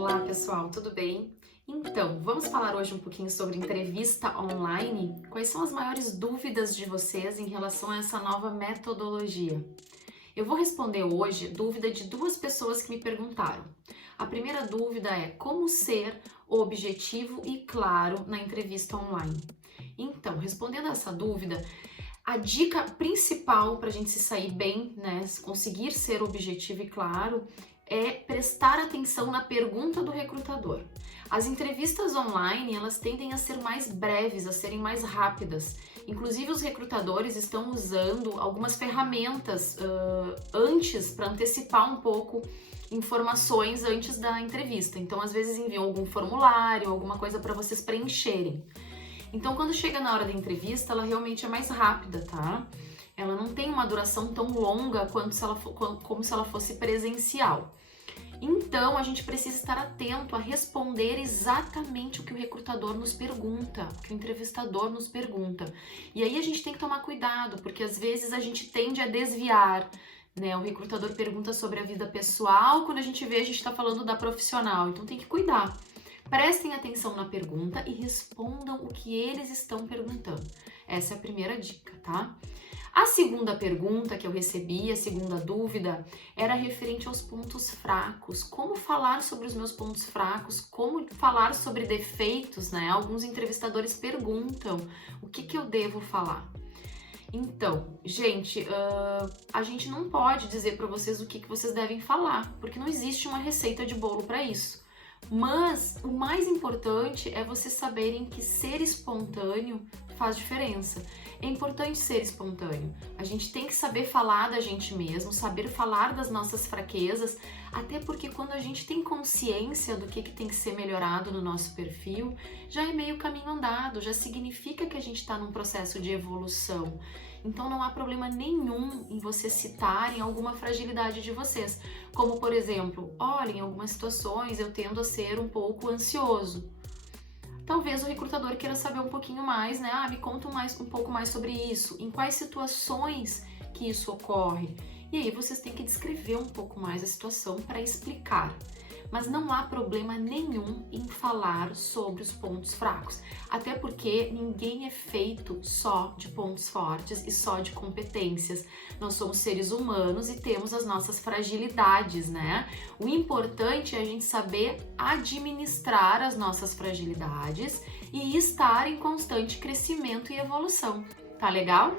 Olá pessoal, tudo bem? Então, vamos falar hoje um pouquinho sobre entrevista online? Quais são as maiores dúvidas de vocês em relação a essa nova metodologia? Eu vou responder hoje dúvida de duas pessoas que me perguntaram. A primeira dúvida é como ser objetivo e claro na entrevista online. Então, respondendo essa dúvida, a dica principal para a gente se sair bem, né, conseguir ser objetivo e claro, é prestar atenção na pergunta do recrutador. As entrevistas online, elas tendem a ser mais breves, a serem mais rápidas. Inclusive, os recrutadores estão usando algumas ferramentas antes para antecipar um pouco informações antes da entrevista. Então, às vezes enviam algum formulário, alguma coisa para vocês preencherem. Então, quando chega na hora da entrevista, ela realmente é mais rápida, tá? Ela não tem uma duração tão longa como se ela fosse presencial. Então, a gente precisa estar atento a responder exatamente o que o recrutador nos pergunta, o que o entrevistador nos pergunta. E aí a gente tem que tomar cuidado, porque às vezes a gente tende a desviar, né? O recrutador pergunta sobre a vida pessoal, quando a gente vê, a gente está falando da profissional. Então, tem que cuidar. Prestem atenção na pergunta e respondam o que eles estão perguntando. Essa é a primeira dica, tá? A segunda pergunta que eu recebi, a segunda dúvida, era referente aos pontos fracos. Como falar sobre os meus pontos fracos? Como falar sobre defeitos, né? Alguns entrevistadores perguntam o que eu devo falar. Então, gente, a gente não pode dizer para vocês o que vocês devem falar, porque não existe uma receita de bolo para isso. Mas o mais importante é vocês saberem que ser espontâneo faz diferença. É importante ser espontâneo. A gente tem que saber falar da gente mesmo, saber falar das nossas fraquezas, até porque quando a gente tem consciência do que tem que ser melhorado no nosso perfil, já é meio caminho andado, já significa que a gente está num processo de evolução. Então não há problema nenhum em vocês citarem alguma fragilidade de vocês. Como, por exemplo, olha, em algumas situações eu tendo a ser um pouco ansioso. Talvez o recrutador queira saber um pouquinho mais, né? Me conta um pouco mais sobre isso. Em quais situações que isso ocorre? E aí vocês têm que descrever um pouco mais a situação para explicar. Mas não há problema nenhum em falar sobre os pontos fracos. Até porque ninguém é feito só de pontos fortes e só de competências. Nós somos seres humanos e temos as nossas fragilidades, né? O importante é a gente saber administrar as nossas fragilidades e estar em constante crescimento e evolução. Tá legal?